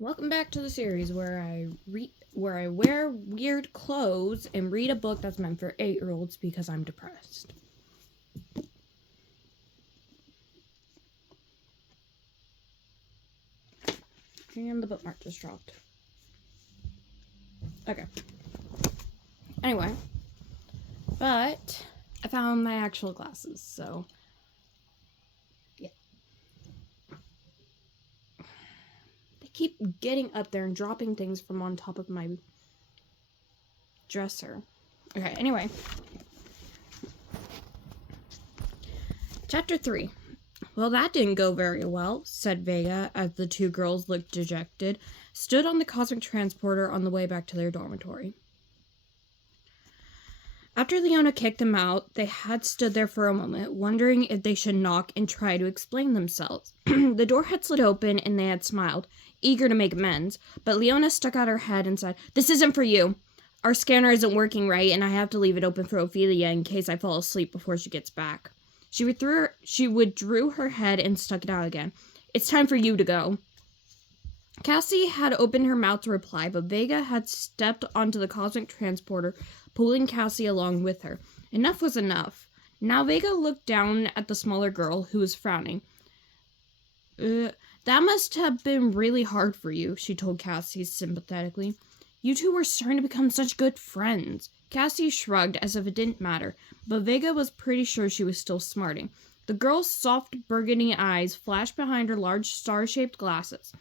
Welcome back to the series where I wear weird clothes and read a book that's meant for 8-year-olds because I'm depressed. And the bookmark just dropped. Okay. Anyway, but I found my actual glasses, so yeah. They keep getting up there and dropping things from on top of my dresser. Okay, anyway. Chapter 3. Well, that didn't go very well, said Vega as the two girls looked dejected, stood on the cosmic transporter on the way back to their dormitory. After Leona kicked them out, they had stood there for a moment, wondering if they should knock and try to explain themselves. The door had slid open and they had smiled, eager to make amends, but Leona stuck out her head and said, "This isn't for you. Our scanner isn't working right, and I have to leave it open for Ophelia in case I fall asleep before she gets back." She withdrew her head and stuck it out again. "It's time for you to go." Cassie had opened her mouth to reply, but Vega had stepped onto the cosmic transporter, pulling Cassie along with her. Enough was enough. Now Vega looked down at the smaller girl, who was frowning. That must have been really hard for you," she told Cassie sympathetically. "You two were starting to become such good friends." Cassie shrugged as if it didn't matter, but Vega was pretty sure she was still smarting. The girl's soft burgundy eyes flashed behind her large star-shaped glasses.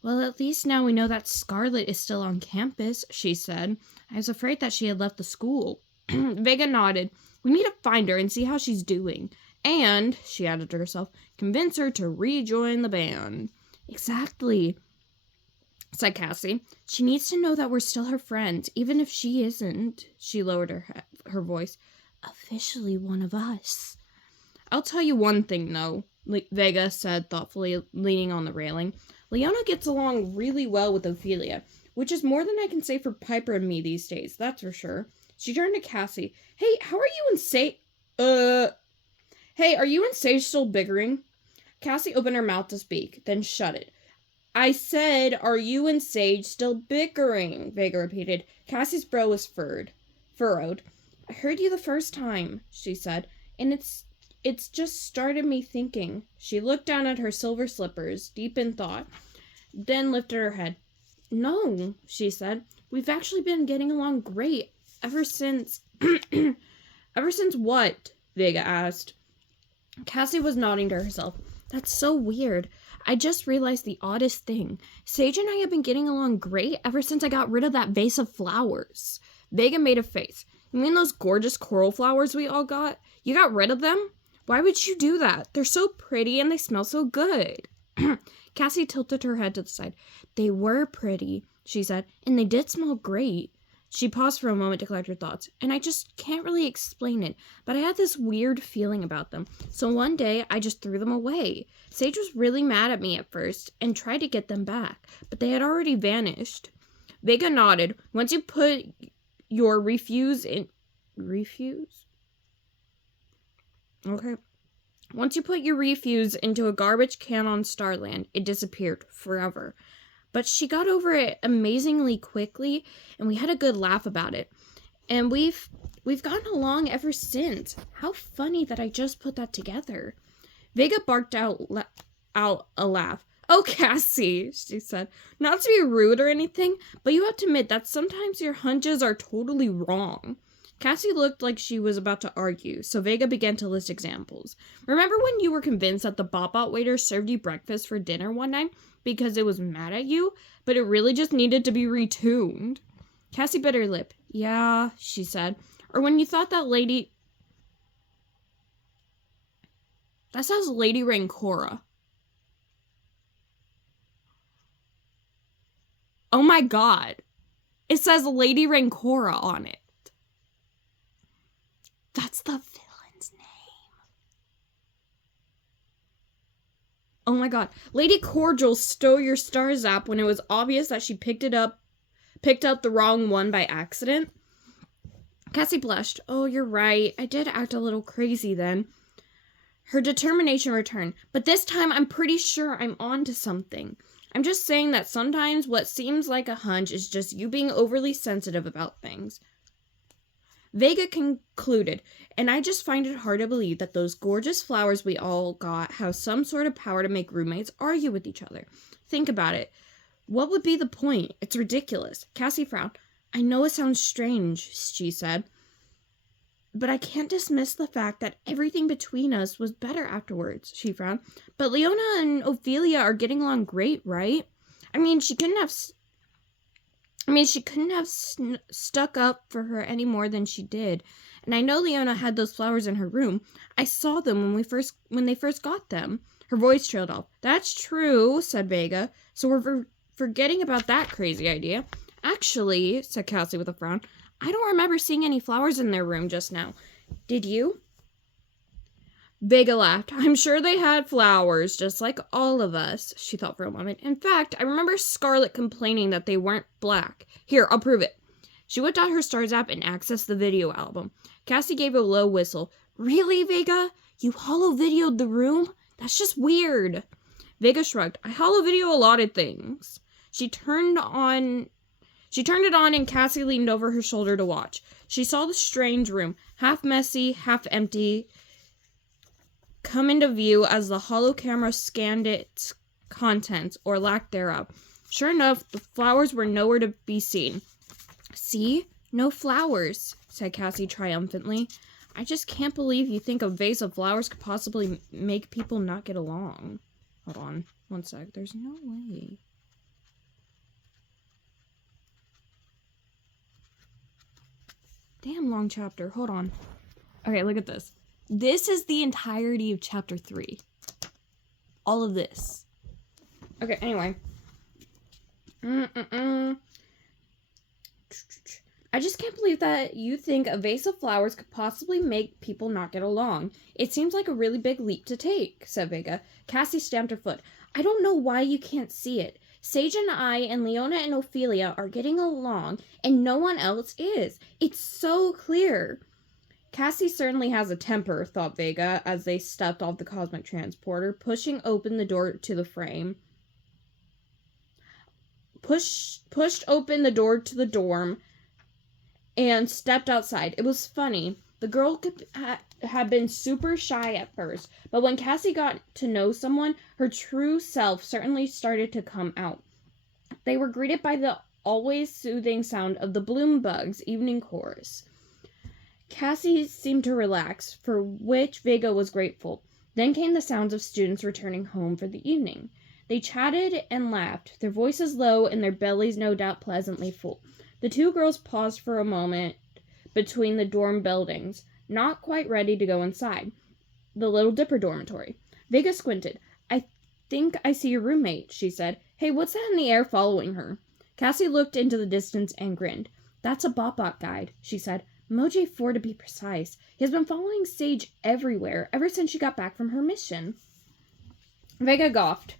"Well, at least now we know that Scarlet is still on campus," she said. "I was afraid that she had left the school." Vega nodded. "We need to find her and see how she's doing. And," she added to herself, "convince her to rejoin the band." "Exactly," said Cassie. "She needs to know that we're still her friends, even if she isn't," she lowered her voice, "officially one of us." "I'll tell you one thing, though," Vega said thoughtfully, leaning on the railing. "Leona gets along really well with Ophelia, which is more than I can say for Piper and me these days, that's for sure." She turned to Cassie. Hey, are you and Sage still bickering?" Cassie opened her mouth to speak, then shut it. "I said, are you and Sage still bickering?" Vega repeated. Cassie's brow was furrowed. "I heard you the first time," she said, "and it's just started me thinking." She looked down at her silver slippers, deep in thought, then lifted her head. "No," she said. "We've actually been getting along great ever since..." "Ever since what?" Vega asked. Cassie was nodding to herself. "That's so weird. I just realized the oddest thing. Sage and I have been getting along great ever since I got rid of that vase of flowers." Vega made a face. "You mean those gorgeous coral flowers we all got? You got rid of them? Why would you do that? They're so pretty and they smell so good." Cassie tilted her head to the side. "They were pretty," she said, "and they did smell great." She paused for a moment to collect her thoughts. "And I just can't really explain it, but I had this weird feeling about them. So one day, I just threw them away. Sage was really mad at me at first and tried to get them back, but they had already vanished." Vega nodded. "Once you put your refuse in..." Refuse? Okay. "Once you put your refuse into a garbage can on Starland, it disappeared forever. But she got over it amazingly quickly, and we had a good laugh about it. And we've gotten along ever since. How funny that I just put that together." Vega barked out a laugh. "Oh, Cassie," she said, "not to be rude or anything, but you have to admit that sometimes your hunches are totally wrong." Cassie looked like she was about to argue, so Vega began to list examples. "Remember when you were convinced that the Bop-Bop waiter served you breakfast for dinner one night because it was mad at you, but it really just needed to be retuned?" Cassie bit her lip. "Yeah," she said. "Or when you thought that lady..." That says Lady Rancora. Oh my god. It says Lady Rancora on it. That's the villain's name. Oh my god. Lady Cordial stole your Star Zap when it was obvious that she picked up the wrong one by accident. Cassie blushed. "Oh, you're right. I did act a little crazy then." Her determination returned. "But this time I'm pretty sure I'm on to something. I'm just saying that sometimes what seems like a hunch is just you being overly sensitive about things. Vega concluded, and I just find it hard to believe that those gorgeous flowers we all got have some sort of power to make roommates argue with each other. Think about it. What would be the point? It's ridiculous. Cassie frowned. I know it sounds strange, she said, but I can't dismiss the fact that everything between us was better afterwards, she frowned. But Leona and Ophelia are getting along great, right? She couldn't have stuck up for her any more than she did. And I know Leona had those flowers in her room. I saw them when they first got them. Her voice trailed off. That's true, said Vega. So we're forgetting about that crazy idea. Actually, said Cassie with a frown, I don't remember seeing any flowers in their room just now. Did you? Vega laughed. I'm sure they had flowers, just like all of us, she thought for a moment. In fact, I remember Scarlet complaining that they weren't black. Here, I'll prove it. She whipped out her Stars app and accessed the video album. Cassie gave a low whistle. Really, Vega? You holo videoed the room? That's just weird. Vega shrugged. I holo video a lot of things. She turned it on and Cassie leaned over her shoulder to watch. She saw the strange room, half messy, half empty, come into view as the holo camera scanned its contents, or lack thereof. Sure enough, the flowers were nowhere to be seen. See? No flowers, said Cassie triumphantly. I just can't believe you think a vase of flowers could possibly make people not get along. Hold on, one sec. There's no way. Damn long chapter. Hold on. Okay, look at this. This is the entirety of chapter 3. All of this. Okay, anyway. I just can't believe that you think a vase of flowers could possibly make people not get along. It seems like a really big leap to take, said Vega. Cassie stamped her foot. I don't know why you can't see it. Sage and I and Leona and Ophelia are getting along, and no one else is. It's so clear. Cassie certainly has a temper, thought Vega, as they stepped off the cosmic transporter, pushing open the door to the frame. Pushed open the door to the dorm and stepped outside. It was funny. The girl had been super shy at first, but when Cassie got to know someone, her true self certainly started to come out. They were greeted by the always soothing sound of the Bloom Bugs' evening chorus. Cassie seemed to relax, for which Vega was grateful. Then came the sounds of students returning home for the evening. They chatted and laughed, their voices low and their bellies no doubt pleasantly full. The two girls paused for a moment between the dorm buildings, not quite ready to go inside the Little Dipper dormitory. Vega squinted. I think I see your roommate, she said. Hey, what's that in the air following her? Cassie looked into the distance and grinned. That's a Bot guide, she said. Moj 4 to be precise. He has been following Sage everywhere ever since she got back from her mission. Vega scoffed.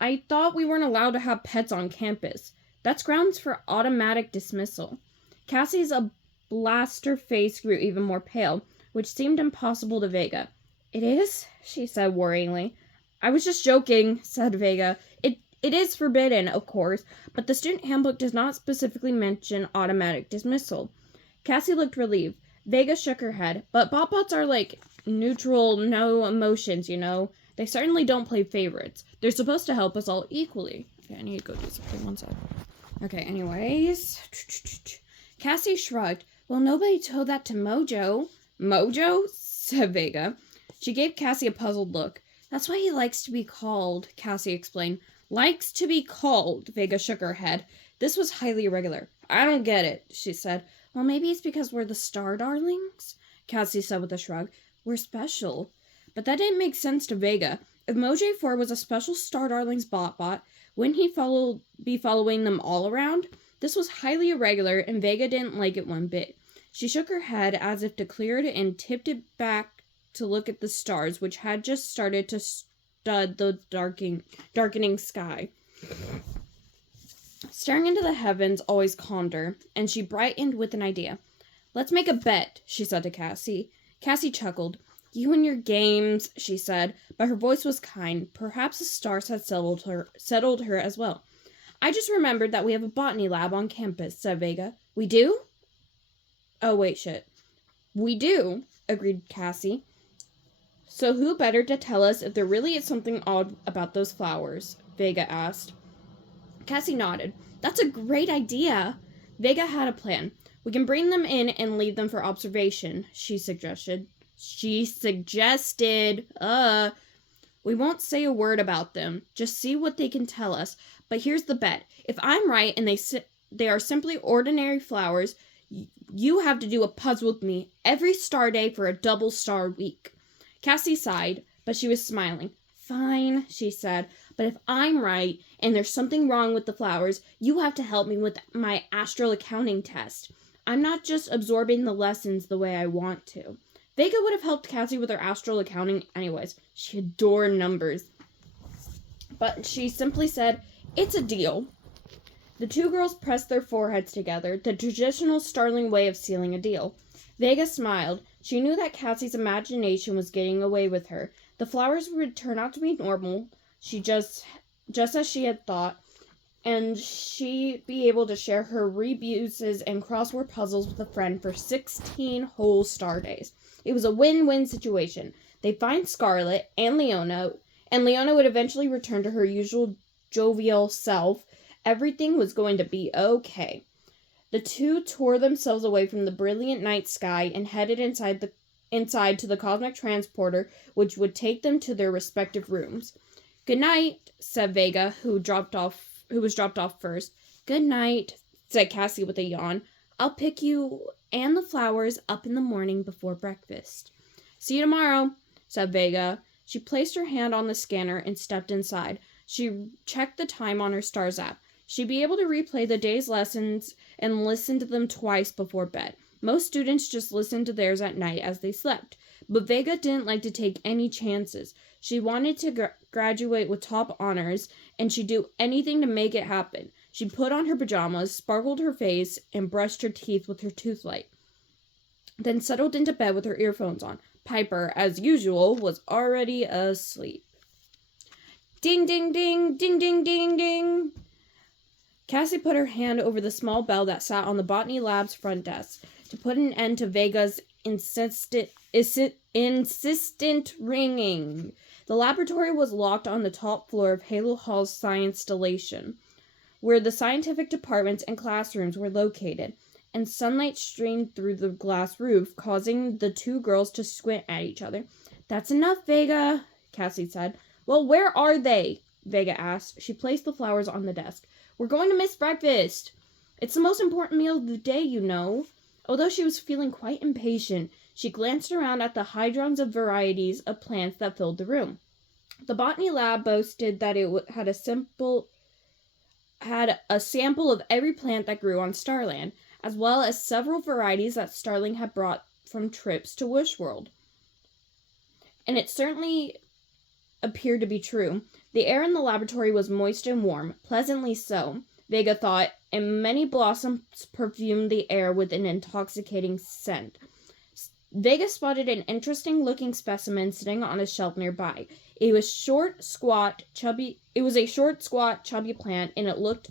I thought we weren't allowed to have pets on campus. That's grounds for automatic dismissal. Cassie's blaster face grew even more pale, which seemed impossible to Vega. It is? She said worryingly. I was just joking, said Vega. It is forbidden, of course, but the student handbook does not specifically mention automatic dismissal. Cassie looked relieved. Vega shook her head. But Bot-Bots are like neutral, no emotions, you know? They certainly don't play favorites. They're supposed to help us all equally. Okay, I need to go do something. One sec. Okay, anyways. Cassie shrugged. Well, nobody told that to Mojo. Mojo? Said Vega. She gave Cassie a puzzled look. That's why he likes to be called, Cassie explained. Likes to be called, Vega shook her head. This was highly irregular. I don't get it, she said. Well, maybe it's because we're the Star Darlings, Cassie said with a shrug. We're special. But that didn't make sense to Vega. If Moj 4 was a special Star Darlings bot, wouldn't he be following them all around? This was highly irregular, and Vega didn't like it one bit. She shook her head as if to clear it and tipped it back to look at the stars, which had just started to stud the darkening sky. Staring into the heavens always calmed her, and she brightened with an idea. Let's make a bet, she said to Cassie. Cassie chuckled. You and your games, she said, but her voice was kind. Perhaps the stars had settled her as well. I just remembered that we have a botany lab on campus, said Vega. We do? Oh, wait, shit. We do, agreed Cassie. So who better to tell us if there really is something odd about those flowers? Vega asked. Cassie nodded. That's a great idea. Vega had a plan. We can bring them in and leave them for observation, she suggested. We won't say a word about them. Just see what they can tell us. But here's the bet. If I'm right and they are simply ordinary flowers, you have to do a puzzle with me every star day for a double star week. Cassie sighed, but she was smiling. Fine, she said, but if I'm right and there's something wrong with the flowers, you have to help me with my astral accounting test. I'm not just absorbing the lessons the way I want to. Vega would have helped Cassie with her astral accounting anyways. She adored numbers. But she simply said, it's a deal. The two girls pressed their foreheads together, the traditional Starling way of sealing a deal. Vega smiled. She knew that Cassie's imagination was getting away with her. The flowers would turn out to be normal, just as she had thought, and she'd be able to share her rebuses and crossword puzzles with a friend for 16 whole star days. It was a win-win situation. They'd find Scarlet and Leona would eventually return to her usual jovial self. Everything was going to be okay. The two tore themselves away from the brilliant night sky and headed inside to the cosmic transporter, which would take them to their respective rooms. Good night, said Vega, who was dropped off first. Good night, said Cassie with a yawn. I'll pick you and the flowers up in the morning before breakfast. See you tomorrow, said Vega. She placed her hand on the scanner and stepped inside. She checked the time on her stars app. She'd be able to replay the day's lessons and listen to them twice before bed. Most students just listened to theirs at night as they slept. But Vega didn't like to take any chances. She wanted to graduate with top honors, and she'd do anything to make it happen. She put on her pajamas, sparkled her face, and brushed her teeth with her toothlight. Then settled into bed with her earphones on. Piper, as usual, was already asleep. Ding, ding, ding, ding, ding, ding, ding. Cassie put her hand over the small bell that sat on the botany lab's front desk to put an end to Vega's insistent ringing. The laboratory was locked on the top floor of Halo Hall's science station, where the scientific departments and classrooms were located, and sunlight streamed through the glass roof, causing the two girls to squint at each other. That's enough, Vega, Cassie said. Well, where are they? Vega asked. She placed the flowers on the desk. We're going to miss breakfast. It's the most important meal of the day, you know. Although she was feeling quite impatient, she glanced around at the hydrons of varieties of plants that filled the room. The botany lab boasted that it had a sample of every plant that grew on Starland, as well as several varieties that Starling had brought from trips to Wishworld. And it certainly appeared to be true. The air in the laboratory was moist and warm, pleasantly so, Vega thought, and many blossoms perfumed the air with an intoxicating scent. Vega spotted an interesting-looking specimen sitting on a shelf nearby. It was a short, squat, chubby plant, and it looked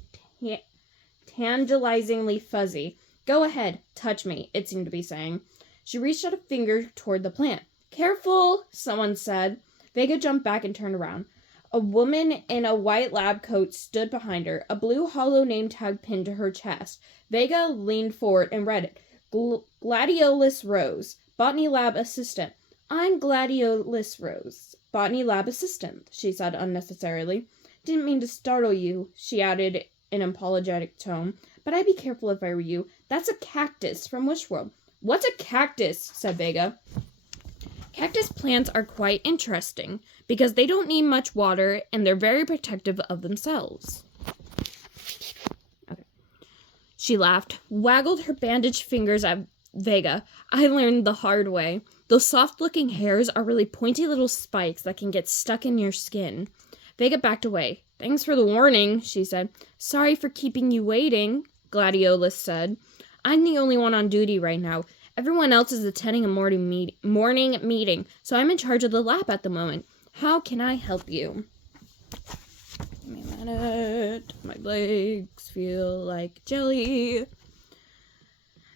tantalizingly fuzzy. Go ahead, touch me, it seemed to be saying. She reached out a finger toward the plant. Careful, someone said. Vega jumped back and turned around. A woman in a white lab coat stood behind her, a blue hollow name tag pinned to her chest. Vega leaned forward and read it. Gladiolus Rose, Botany Lab Assistant. I'm Gladiolus Rose, Botany Lab Assistant, she said unnecessarily. Didn't mean to startle you, she added in an apologetic tone, but I'd be careful if I were you. That's a cactus from Wishworld. What's a cactus? Said Vega. Cactus plants are quite interesting because they don't need much water and they're very protective of themselves. Okay. She laughed, waggled her bandaged fingers at Vega. I learned the hard way. Those soft-looking hairs are really pointy little spikes that can get stuck in your skin. Vega backed away. Thanks for the warning, she said. Sorry for keeping you waiting, Gladiolus said. I'm the only one on duty right now. Everyone else is attending a morning meeting, so I'm in charge of the lab at the moment. How can I help you? Give me a minute. My legs feel like jelly.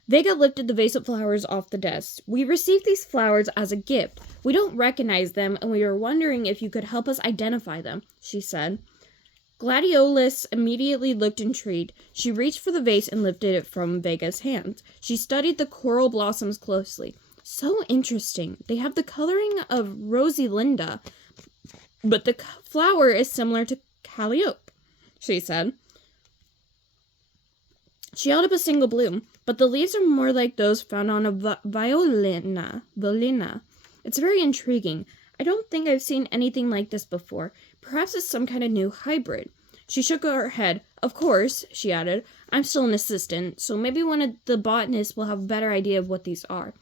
Vega lifted the vase of flowers off the desk. We received these flowers as a gift. We don't recognize them, and we were wondering if you could help us identify them, she said. Gladiolus immediately looked intrigued. She reached for the vase and lifted it from Vega's hands. She studied the coral blossoms closely. So interesting. They have the coloring of Rosalinda, but the flower is similar to Calliope, she said. She held up a single bloom, but the leaves are more like those found on a violina. It's very intriguing. I don't think I've seen anything like this before. Perhaps it's some kind of new hybrid. She shook her head. Of course, she added, I'm still an assistant, so maybe one of the botanists will have a better idea of what these are.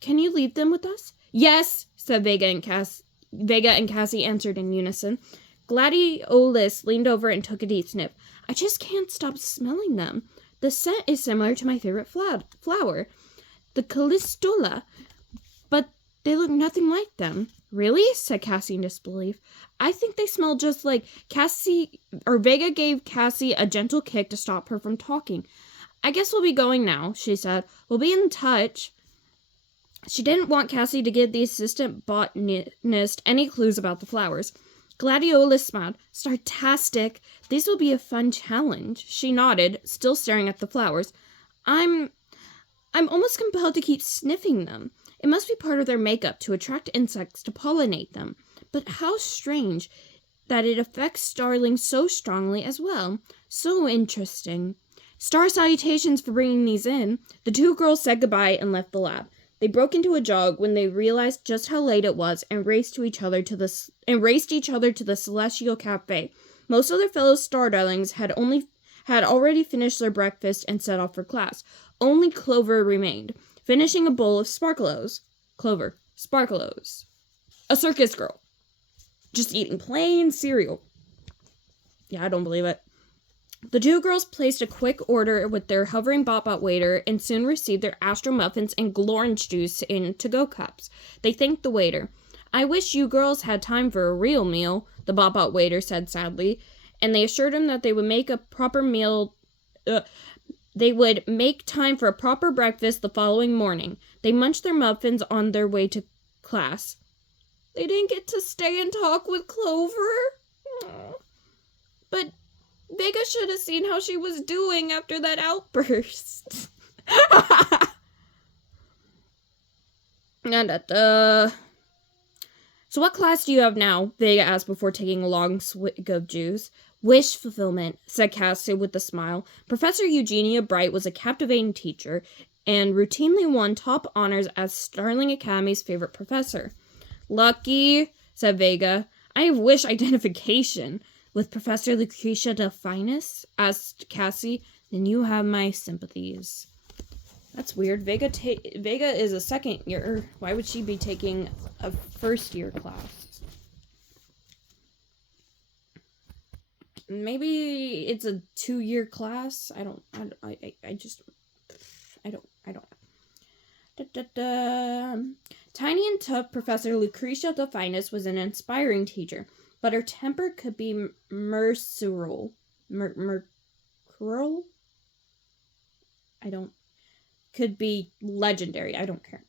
Can you leave them with us? Yes, said Vega and Cassie answered in unison. Gladiolus leaned over and took a deep sniff. I just can't stop smelling them. The scent is similar to my favorite flower, the Callistola, but they look nothing like them. Really? Said Cassie in disbelief. I think they smell just like Vega gave Cassie a gentle kick to stop her from talking. I guess we'll be going now, she said. We'll be in touch. She didn't want Cassie to give the assistant botanist any clues about the flowers. Gladiolus smiled. Startastic. These will be a fun challenge. She nodded, still staring at the flowers. I'm almost compelled to keep sniffing them. It must be part of their makeup to attract insects to pollinate them. But how strange that it affects starlings so strongly as well. So interesting. Star salutations for bringing these in. The two girls said goodbye and left the lab. They broke into a jog when they realized just how late it was and raced each other to the Celestial Cafe. Most of their fellow star darlings had already finished their breakfast and set off for class. Only Clover remained, finishing a bowl of Sparklos. Clover, Sparklos. A circus girl. Just eating plain cereal. Yeah, I don't believe it. The two girls placed a quick order with their hovering Bot-Bot waiter and soon received their Astro Muffins and Glorange juice in to-go cups. They thanked the waiter. I wish you girls had time for a real meal, the Bot-Bot waiter said sadly, and they assured him that they would make time for a proper breakfast the following morning. They munched their muffins on their way to class. They didn't get to stay and talk with Clover? But Vega should have seen how she was doing after that outburst. So what class do you have now? Vega asked before taking a long swig of juice. Wish fulfillment, said Cassie with a smile. Professor Eugenia Bright was a captivating teacher and routinely won top honors as Starling Academy's favorite professor. Lucky, said Vega. I have wish identification. With Professor Lucretia Delphinus? Asked Cassie. Then you have my sympathies. That's weird. Vega is a second year. Why would she be taking a first year class? Maybe it's a 2-year class. I don't know. Tiny and tough Professor Lucretia Delphinus was an inspiring teacher, but her temper could be mercurial. Could be legendary. I don't care.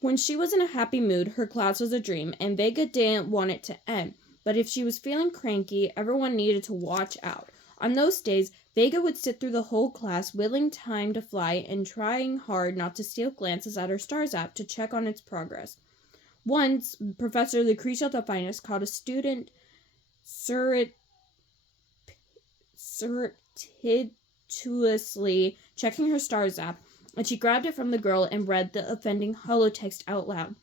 When she was in a happy mood, her class was a dream, and Vega didn't want it to end. But if she was feeling cranky, everyone needed to watch out. On those days, Vega would sit through the whole class, willing time to fly and trying hard not to steal glances at her STARS app to check on its progress. Once, Professor Lucretia Delphinus caught a student surreptitiously checking her STARS app, and she grabbed it from the girl and read the offending holotext out loud.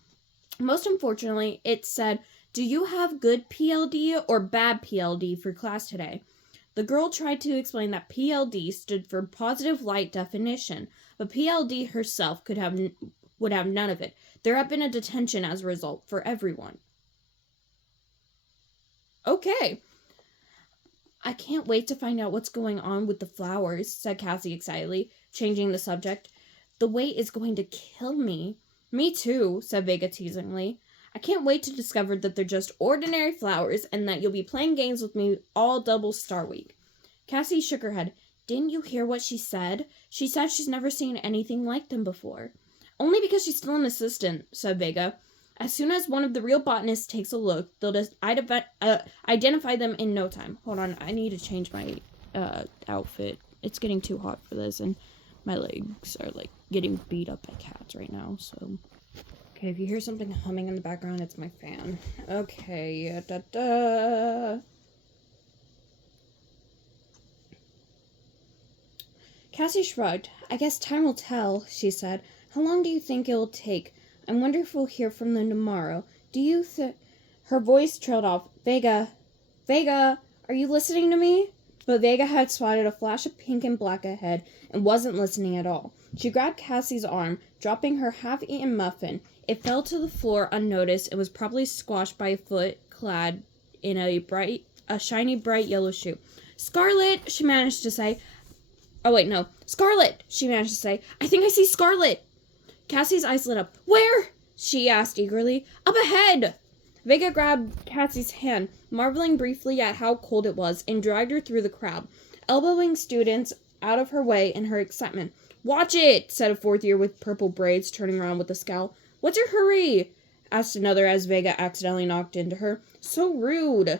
Most unfortunately, it said, "Do you have good PLD or bad PLD for class today?" The girl tried to explain that PLD stood for positive light definition, but PLD herself would have none of it. There had been a detention as a result for everyone. Okay. I can't wait to find out what's going on with the flowers, said Cassie excitedly, changing the subject. The weight is going to kill me. Me too, said Vega teasingly. I can't wait to discover that they're just ordinary flowers and that you'll be playing games with me all double Star Week. Cassie shook her head. Didn't you hear what she said? She said she's never seen anything like them before. Only because she's still an assistant, said Vega. As soon as one of the real botanists takes a look, they'll just identify them in no time. Hold on, I need to change my outfit. It's getting too hot for this, and my legs are, getting beat up by cats right now, so... Okay, if you hear something humming in the background, it's my fan. Okay, Cassie shrugged. I guess time will tell, she said. How long do you think it will take? I wonder if we'll hear from them tomorrow. Do you Her voice trailed off. Vega, are you listening to me? But Vega had spotted a flash of pink and black ahead and wasn't listening at all. She grabbed Cassie's arm, dropping her half-eaten muffin. It fell to the floor unnoticed and was probably squashed by a foot clad in a shiny bright yellow shoe. Scarlet, she managed to say. Oh, wait, no. Scarlet, she managed to say. I think I see Scarlet. Cassie's eyes lit up. Where? She asked eagerly. Up ahead. Vega grabbed Cassie's hand, marveling briefly at how cold it was, and dragged her through the crowd, elbowing students out of her way in her excitement. Watch it, said a fourth year with purple braids, turning around with a scowl. What's your hurry? Asked another as Vega accidentally knocked into her. So rude.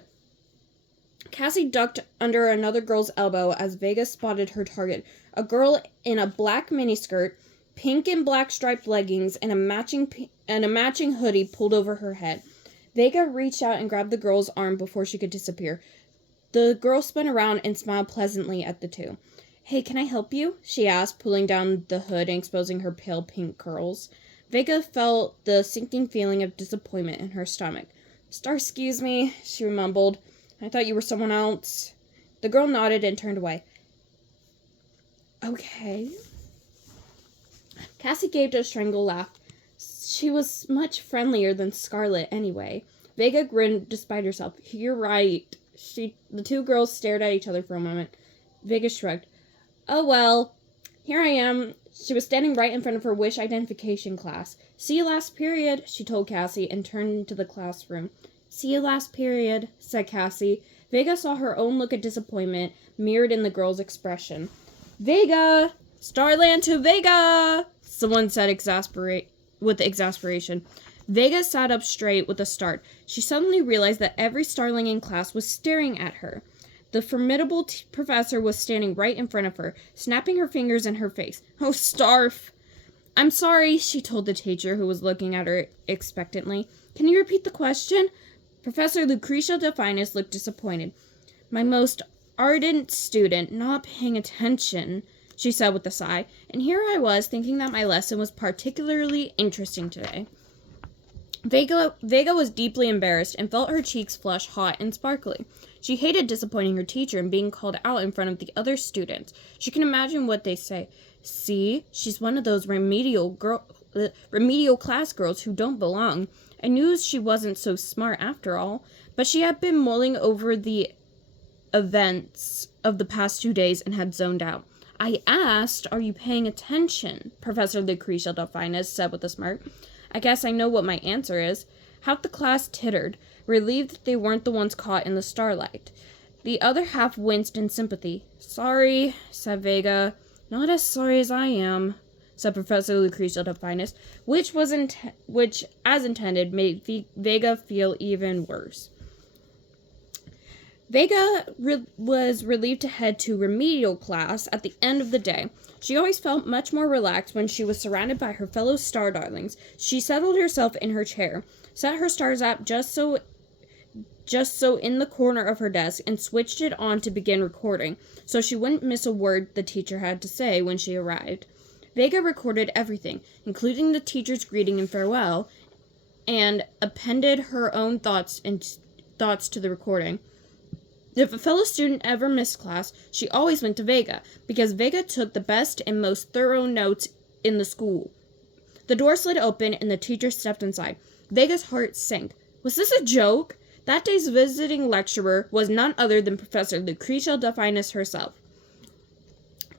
Cassie ducked under another girl's elbow as Vega spotted her target, a girl in a black miniskirt, pink and black striped leggings, and a matching hoodie pulled over her head. Vega reached out and grabbed the girl's arm before she could disappear. The girl spun around and smiled pleasantly at the two. Hey, can I help you? She asked, pulling down the hood and exposing her pale pink curls. Vega felt the sinking feeling of disappointment in her stomach. Excuse me, she mumbled. I thought you were someone else. The girl nodded and turned away. Okay. Cassie gave a strangled laugh. She was much friendlier than Scarlet anyway. Vega grinned despite herself. You're right. The two girls stared at each other for a moment. Vega shrugged. Oh well, here I am. She was standing right in front of her wish identification class. See you last period, she told Cassie and turned into the classroom. See you last period, said Cassie. Vega saw her own look of disappointment mirrored in the girl's expression. Vega! Starland to Vega! Someone said with exasperation. Vega sat up straight with a start. She suddenly realized that every starling in class was staring at her. The formidable professor was standing right in front of her, snapping her fingers in her face. Oh, Starf! I'm sorry, she told the teacher, who was looking at her expectantly. Can you repeat the question? Professor Lucretia Delphinus looked disappointed. My most ardent student, not paying attention, she said with a sigh, and here I was thinking that my lesson was particularly interesting today. Vega was deeply embarrassed and felt her cheeks flush hot and sparkly. She hated disappointing her teacher and being called out in front of the other students. She can imagine what they say. See, she's one of those remedial class girls who don't belong. I knew she wasn't so smart after all, but she had been mulling over the events of the past 2 days and had zoned out. I asked, are you paying attention? Professor Lucretia Delphinus said with a smirk. I guess I know what my answer is. Half the class tittered, relieved that they weren't the ones caught in the starlight. The other half winced in sympathy. Sorry, said Vega. Not as sorry as I am, said Professor Lucretia Delphinus, which, as intended, made Vega feel even worse. Vega was relieved to head to remedial class at the end of the day. She always felt much more relaxed when she was surrounded by her fellow star darlings. She settled herself in her chair, set her stars app just so in the corner of her desk, and switched it on to begin recording, so she wouldn't miss a word the teacher had to say when she arrived. Vega recorded everything, including the teacher's greeting and farewell, and appended her own thoughts to the recording. If a fellow student ever missed class, she always went to Vega, because Vega took the best and most thorough notes in the school. The door slid open, and the teacher stepped inside. Vega's heart sank. Was this a joke? That day's visiting lecturer was none other than Professor Lucretia Delphinus herself.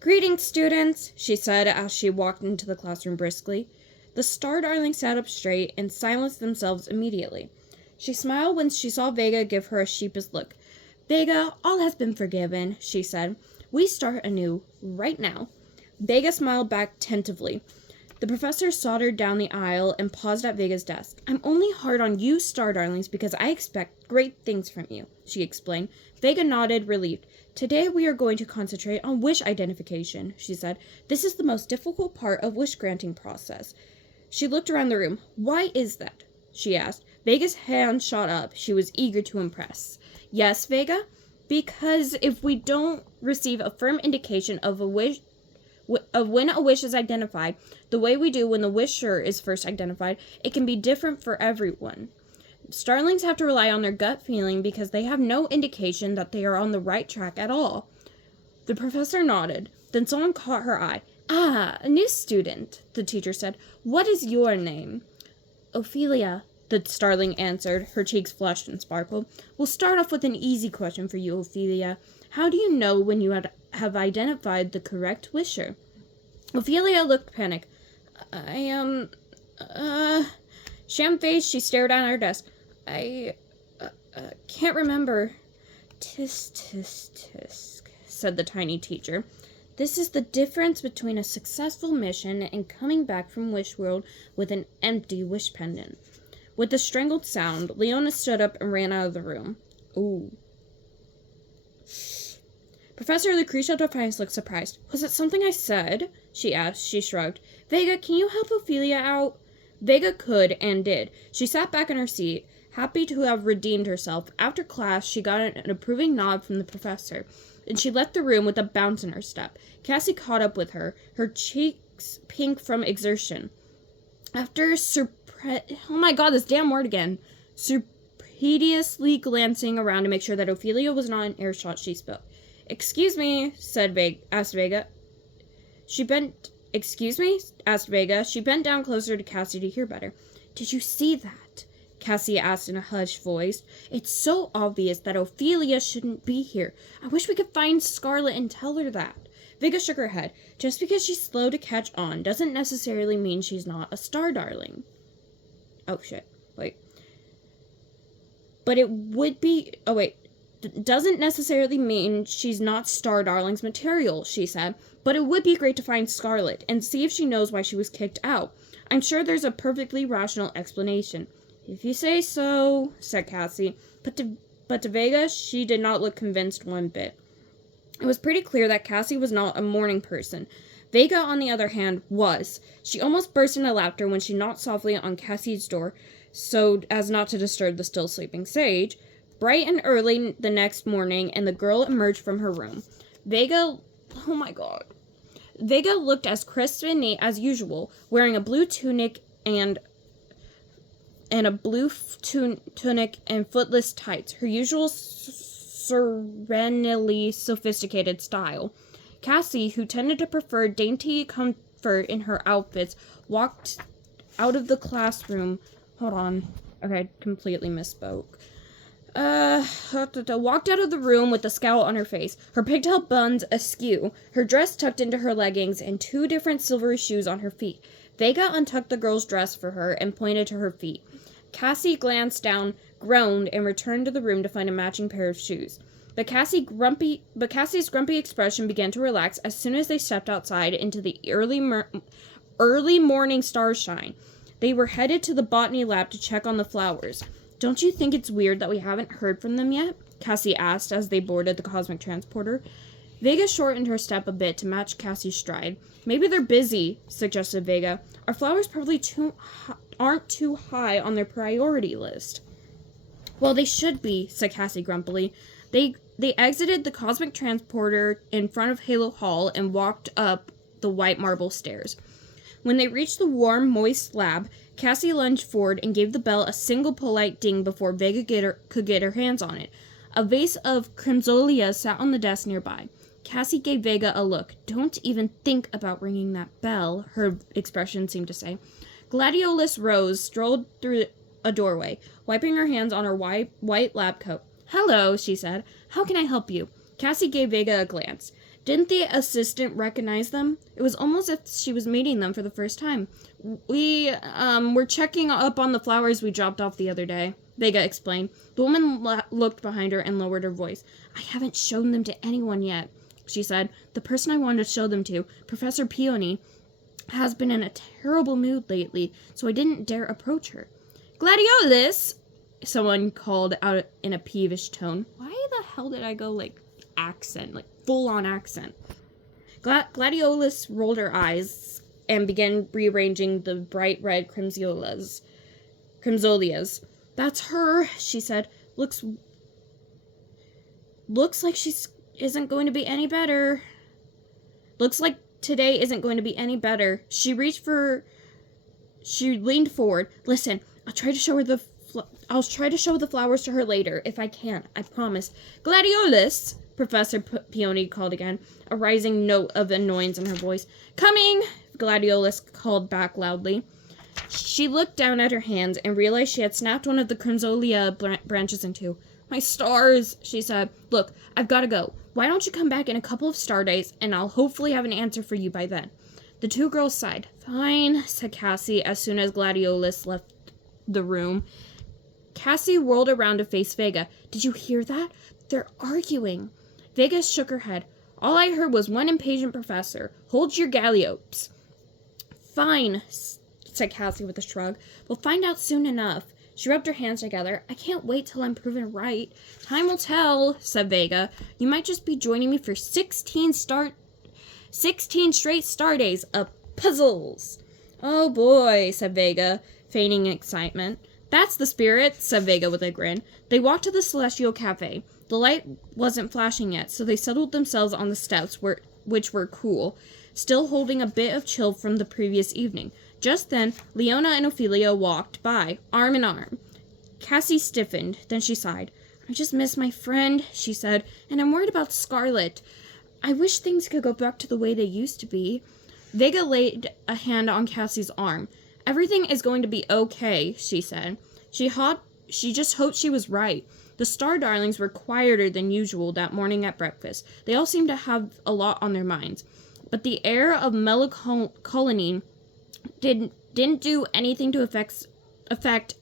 "Greetings, students," she said as she walked into the classroom briskly. The Star Darling sat up straight and silenced themselves immediately. She smiled when she saw Vega give her a sheepish look. "Vega, all has been forgiven," she said. "We start anew, right now." Vega smiled back tentatively. The professor sauntered down the aisle and paused at Vega's desk. "I'm only hard on you, Star Darlings, because I expect great things from you," she explained. Vega nodded, relieved. "Today we are going to concentrate on wish identification," she said. "This is the most difficult part of wish-granting process." She looked around the room. "Why is that?" she asked. Vega's hand shot up. She was eager to impress. "Yes, Vega? Because if we don't receive a firm indication of when a wish is identified, the way we do when the wisher is first identified, it can be different for everyone. Starlings have to rely on their gut feeling because they have no indication that they are on the right track at all." The professor nodded. Then someone caught her eye. "Ah, a new student," the teacher said. "What is your name?" "Ophelia," the starling answered. Her cheeks flushed and sparkled. "We'll start off with an easy question for you, Ophelia. How do you know when you have identified the correct wisher?" Ophelia looked panicked. Sham-faced, she stared at her desk. I can't remember." "Tisk, tisk, tisk," said the tiny teacher. "This is the difference between a successful mission and coming back from Wish World with an empty wish pendant." With a strangled sound, Leona stood up and ran out of the room. "Ooh." Professor Lucretia Defiance looked surprised. "Was it something I said?" she asked. She shrugged. "Vega, can you help Ophelia out?" Vega could and did. She sat back in her seat, happy to have redeemed herself. After class, she got an approving nod from the professor, and she left the room with a bounce in her step. Cassie caught up with her, her cheeks pink from exertion. After surreptitiously glancing around to make sure that Ophelia was not in earshot, she spoke. "Excuse me," asked Vega. "Excuse me?" asked Vega. She bent down closer to Cassie to hear better. "Did you see that?" Cassie asked in a hushed voice. "It's so obvious that Ophelia shouldn't be here. I wish we could find Scarlet and tell her that." Vega shook her head. "Just because she's slow to catch on doesn't necessarily mean she's not a Star Darling." Oh, shit. Wait. But it would be... Oh, wait. "Doesn't necessarily mean she's not Star Darling's material," she said. "But it would be great to find Scarlet and see if she knows why she was kicked out. I'm sure there's a perfectly rational explanation." "If you say so," said Cassie. But to Vega, she did not look convinced one bit. It was pretty clear that Cassie was not a morning person. Vega, on the other hand, was. She almost burst into laughter when she knocked softly on Cassie's door, so as not to disturb the still sleeping sage. Bright and early the next morning, and the girl emerged from her room. Vega looked as crisp and neat as usual, wearing a blue tunic and footless tights, her usual serenely sophisticated style. Cassie, who tended to prefer dainty comfort in her outfits, walked out of the classroom. Hold on. Okay, completely misspoke. Walked out of the room with a scowl on her face, her pigtail buns askew, her dress tucked into her leggings, and 2 different silvery shoes on her feet. Vega untucked the girl's dress for her and pointed to her feet. Cassie glanced down, groaned, and returned to the room to find a matching pair of shoes. But Cassie's grumpy expression began to relax as soon as they stepped outside into the early morning starshine. They were headed to the botany lab to check on the flowers. "Don't you think it's weird that we haven't heard from them yet?" Cassie asked as they boarded the cosmic transporter. Vega shortened her step a bit to match Cassie's stride. "Maybe they're busy," suggested Vega. "Our flowers probably aren't too high on their priority list." "Well, they should be," said Cassie grumpily. They exited the cosmic transporter in front of Halo Hall and walked up the white marble stairs. When they reached the warm, moist lab, Cassie lunged forward and gave the bell a single polite ding before Vega could get her hands on it. A vase of crimsolia sat on the desk nearby. Cassie gave Vega a look. "Don't even think about ringing that bell," her expression seemed to say. Gladiolus Rose strolled through a doorway, wiping her hands on her white lab coat. "Hello," she said. "How can I help you?" Cassie gave Vega a glance. Didn't the assistant recognize them? It was almost as if she was meeting them for the first time. We're checking up on the flowers we dropped off the other day, Vega explained. The woman looked behind her and lowered her voice. I haven't shown them to anyone yet, she said. The person I wanted to show them to, Professor Peony, has been in a terrible mood lately, so I didn't dare approach her. Gladiolus! Someone called out in a peevish tone. Why the hell did I go, accent? Full-on accent. Gladiolus rolled her eyes and began rearranging the bright red crimsolias. That's her, she said. Looks like isn't going to be any better. Looks like today isn't going to be any better. She leaned forward. Listen, I'll try to show the flowers to her later, if I can. I promise. Gladiolus! Professor Peony called again, a rising note of annoyance in her voice. Coming! Gladiolus called back loudly. She looked down at her hands and realized she had snapped one of the crimsolia branches in two. My stars, she said. Look, I've got to go. Why don't you come back in a couple of star days, and I'll hopefully have an answer for you by then. The two girls sighed. Fine, said Cassie as soon as Gladiolus left the room. Cassie whirled around to face Vega. Did you hear that? They're arguing. Vega shook her head. All I heard was one impatient professor. Hold your galliopes. Fine, said Cassie with a shrug. We'll find out soon enough. She rubbed her hands together. I can't wait till I'm proven right. Time will tell, said Vega. You might just be joining me for 16 straight star days of puzzles. Oh boy, said Vega, feigning excitement. That's the spirit, said Vega with a grin. They walked to the Celestial Cafe. The light wasn't flashing yet, so they settled themselves on the steps, which were cool, still holding a bit of chill from the previous evening. Just then, Leona and Ophelia walked by, arm in arm. Cassie stiffened, then she sighed. I just miss my friend, she said, and I'm worried about Scarlet. I wish things could go back to the way they used to be. Vega laid a hand on Cassie's arm. Everything is going to be okay, she said. She just hoped she was right. The Star Darlings were quieter than usual that morning at breakfast. They all seemed to have a lot on their minds. But the air of melancholy didn't do anything to affect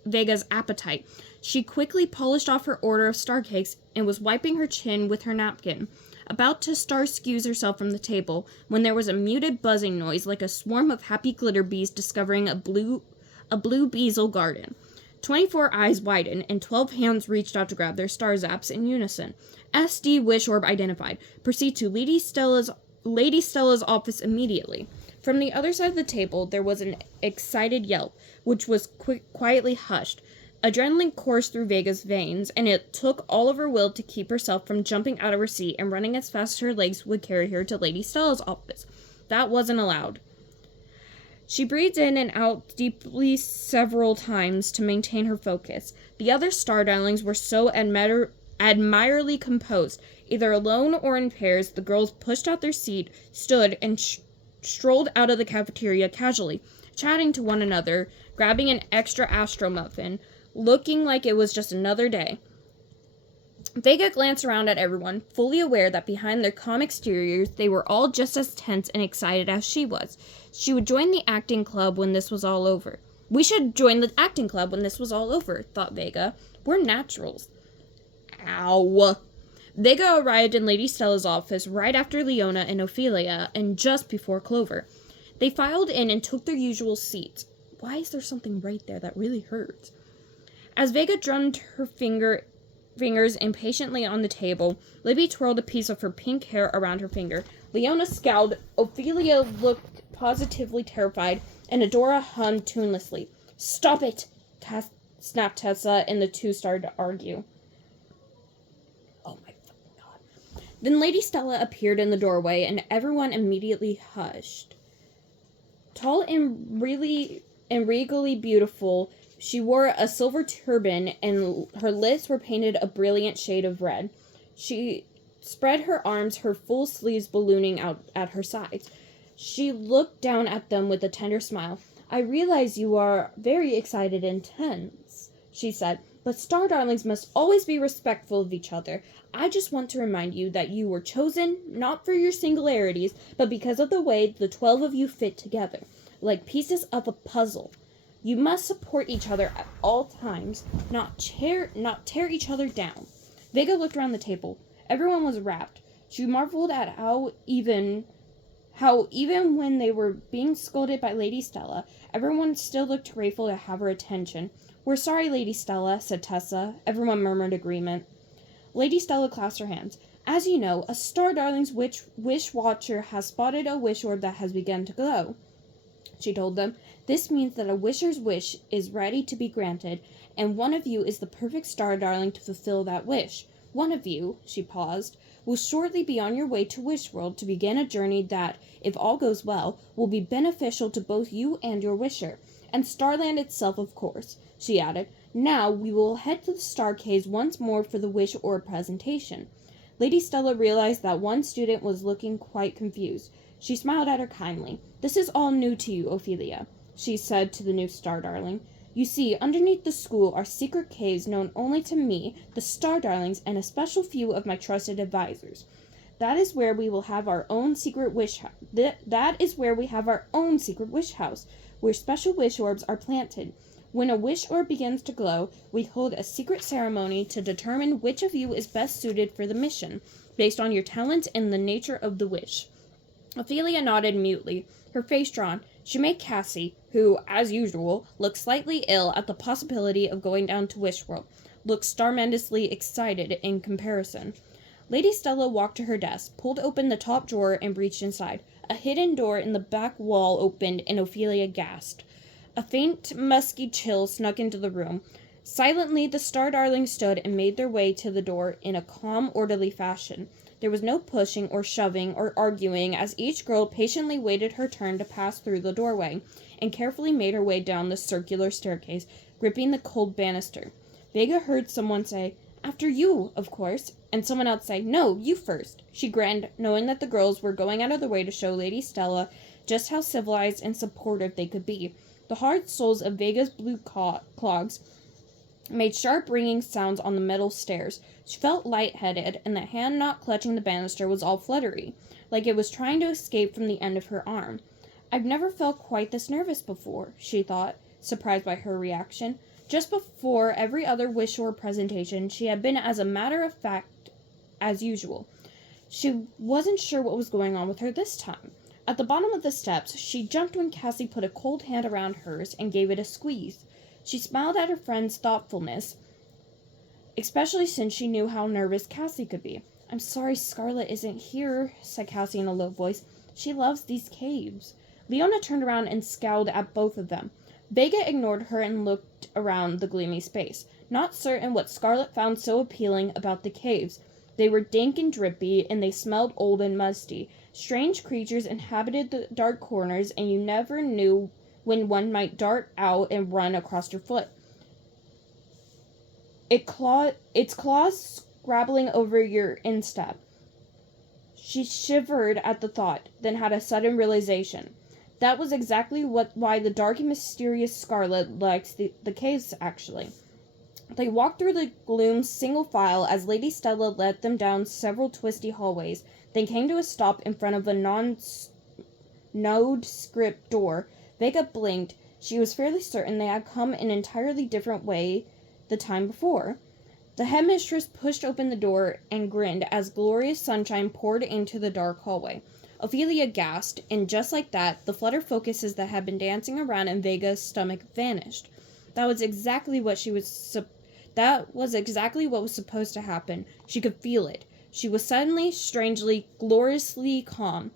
Vega's appetite. She quickly polished off her order of star cakes and was wiping her chin with her napkin, about to excuse herself from the table, when there was a muted buzzing noise like a swarm of happy glitter bees discovering a blue bezel garden. 24 eyes widened, and 12 hands reached out to grab their star zaps in unison. SD Wish Orb identified. Proceed to Lady Stella's office immediately. From the other side of the table, there was an excited yelp, which was quietly hushed. Adrenaline coursed through Vega's veins, and it took all of her will to keep herself from jumping out of her seat and running as fast as her legs would carry her to Lady Stella's office. That wasn't allowed. She breathed in and out deeply several times to maintain her focus. The other Star Darlings were so admirably composed. Either alone or in pairs, the girls pushed out their seat, stood, and strolled out of the cafeteria casually, chatting to one another, grabbing an extra Astro Muffin, looking like it was just another day. Vega glanced around at everyone, fully aware that behind their calm exteriors, they were all just as tense and excited as she was. She would join the acting club when this was all over. We should join the acting club when this was all over, thought Vega. We're naturals. Ow. Vega arrived in Lady Stella's office right after Leona and Ophelia, and just before Clover. They filed in and took their usual seats. Why is there something right there that really hurts? As Vega drummed her fingers impatiently on the table, Libby twirled a piece of her pink hair around her finger. Leona scowled, Ophelia looked positively terrified, and Adora hummed tunelessly. Stop it! Snapped Tessa, and the two started to argue. Oh my fucking god. Then Lady Stella appeared in the doorway, and everyone immediately hushed. Tall and regally beautiful, she wore a silver turban, and her lips were painted a brilliant shade of red. She spread her arms, her full sleeves ballooning out at her sides. She looked down at them with a tender smile. I realize you are very excited and tense, she said. But star darlings must always be respectful of each other. I just want to remind you that you were chosen not for your singularities, but because of the way the 12 of you fit together, like pieces of a puzzle. You must support each other at all times, not tear each other down. Vega looked around the table. Everyone was rapt. She marveled at how even when they were being scolded by Lady Stella, everyone still looked grateful to have her attention. "We're sorry, Lady Stella," said Tessa. Everyone murmured agreement. Lady Stella clasped her hands. "As you know, a Star Darling's wish watcher has spotted a wish orb that has begun to glow," she told them. "This means that a wisher's wish is ready to be granted, and one of you is the perfect Star Darling to fulfill that wish. One of you," she paused, "will shortly be on your way to Wishworld to begin a journey that, if all goes well, will be beneficial to both you and your wisher. And Starland itself, of course," she added. "Now we will head to the Star Caves once more for the wish orb presentation." Lady Stella realized that one student was looking quite confused. She smiled at her kindly. "This is all new to you, Ophelia," she said to the new Star Darling. "You see, underneath the school are secret caves known only to me, the Star Darlings, and a special few of my trusted advisors. That is where we will have our own secret wish house. Where special wish orbs are planted. When a wish orb begins to glow, we hold a secret ceremony to determine which of you is best suited for the mission, based on your talents and the nature of the wish." Ophelia nodded mutely, her face drawn. She made Cassie, who, as usual, looked slightly ill at the possibility of going down to Wishworld, look starmentously excited in comparison. Lady Stella walked to her desk, pulled open the top drawer, and reached inside. A hidden door in the back wall opened, and Ophelia gasped. A faint, musky chill snuck into the room. Silently, the Star Darlings stood and made their way to the door in a calm, orderly fashion. There was no pushing or shoving or arguing, as each girl patiently waited her turn to pass through the doorway, and carefully made her way down the circular staircase, gripping the cold banister. Vega heard someone say, "After you, of course," and someone else say, "No, you first." She grinned, knowing that the girls were going out of their way to show Lady Stella just how civilized and supportive they could be. The hard soles of Vega's blue clogs made sharp ringing sounds on the metal stairs. She felt lightheaded, and the hand not clutching the banister was all fluttery, like it was trying to escape from the end of her arm. "I've never felt quite this nervous before," she thought, surprised by her reaction. Just before every other wish orb presentation, she had been as a matter of fact as usual. She wasn't sure what was going on with her this time. At the bottom of the steps, she jumped when Cassie put a cold hand around hers and gave it a squeeze. She smiled at her friend's thoughtfulness, especially since she knew how nervous Cassie could be. "I'm sorry Scarlet isn't here," said Cassie in a low voice. "She loves these caves." Leona turned around and scowled at both of them. Vega ignored her and looked around the gloomy space, not certain what Scarlet found so appealing about the caves. They were dank and drippy, and they smelled old and musty. Strange creatures inhabited the dark corners, and you never knew when one might dart out and run across your foot. Its claws scrabbling over your instep. She shivered at the thought, then had a sudden realization. That was exactly why the dark and mysterious Scarlet liked the caves, actually. They walked through the gloom single file as Lady Stella led them down several twisty hallways, then came to a stop in front of a nondescript door. Vega blinked. She was fairly certain they had come an entirely different way the time before. The headmistress pushed open the door and grinned as glorious sunshine poured into the dark hallway. Ophelia gasped, and just like that, the flutter focuses that had been dancing around in Vega's stomach vanished. That was exactly what was supposed to happen. She could feel it. She was suddenly, strangely, gloriously calm.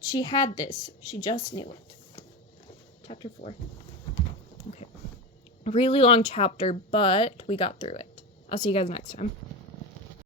She had this. She just knew it. Chapter 4. Okay. Really long chapter, but we got through it. I'll see you guys next time.